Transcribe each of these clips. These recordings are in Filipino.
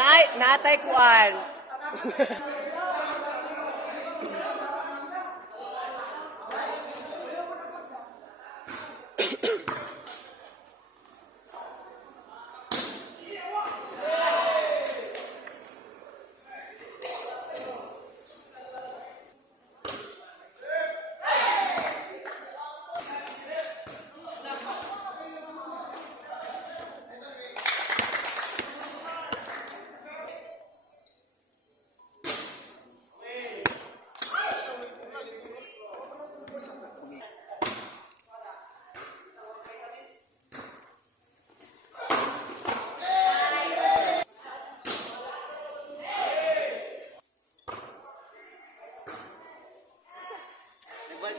Natay kuan.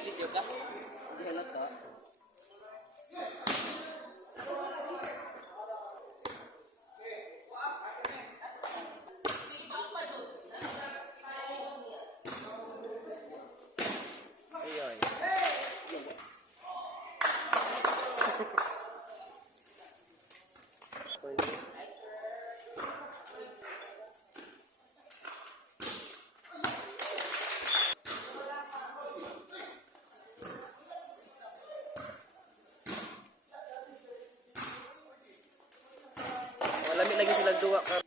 Video ka? Hindi halata. Ayun. Malamig lagi silang duwa ka.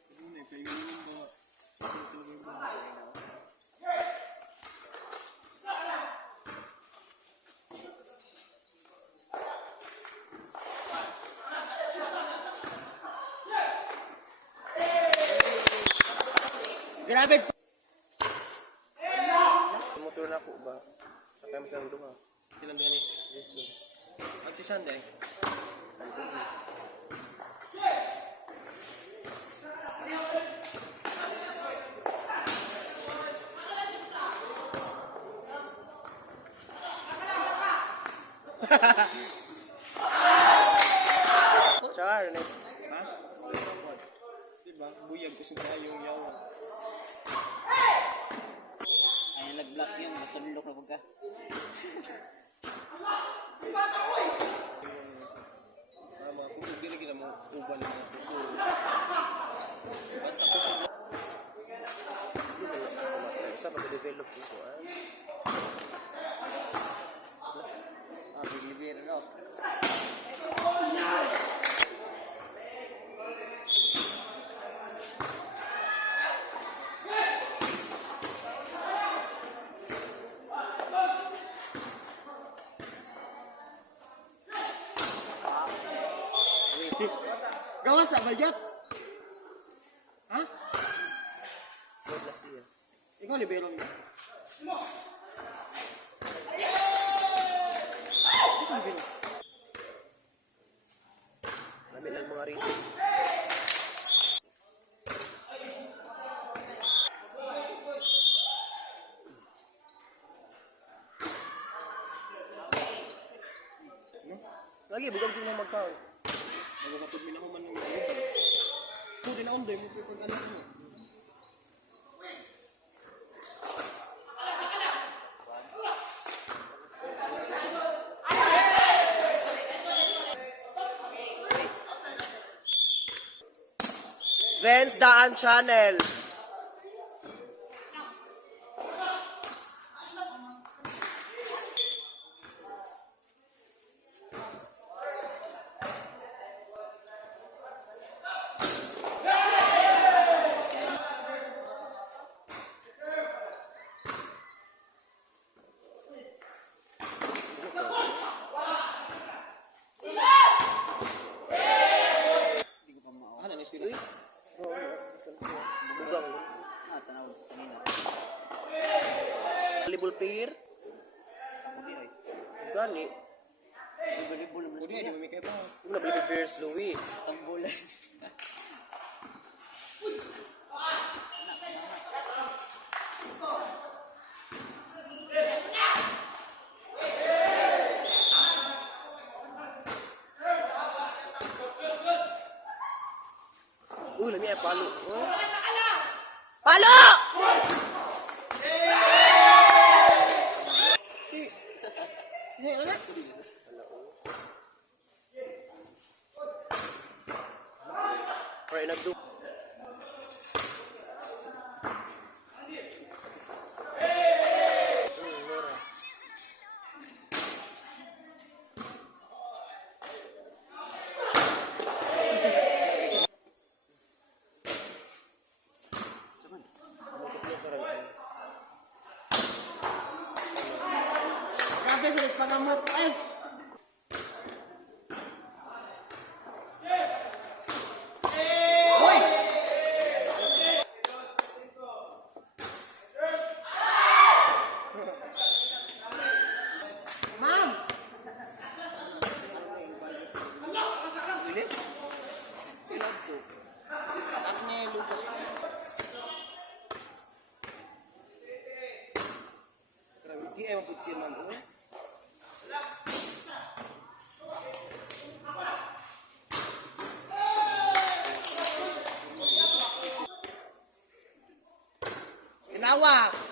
Grabe. Motor na ko ba? Sakay mo sa duwa. Silang bihan eh. Yes. Magsisyan deh. Char, nice. Ha? Diba? Buyag ko sa yung yawan. Ay, nag-block yun. Masunlok na pagka. Mga kusog dili gina mo uban na mga kusog. Basta kusog. Sa pag-develop ko Bigli-biro no. Gawas sa bayot. Ha? Good na siya. Ikaw libero mo. Lami lang mga racing. Lagi, bugam siya ng magkaon. Magkakapag minahuman ng mga. Kung din ako doon, mo pipag-alas mo. Vince Daan Channel. Ano ni sila? Bugang. Tanaw kanina. Volleyball player. Hindi ay. Gani. Volleyball mo. Hindi ay, di ba may kayo pa? Wala ba yung Bears Louis? Tambulan. Uy, lami ay palo. Palo! Right, nagdu. wa.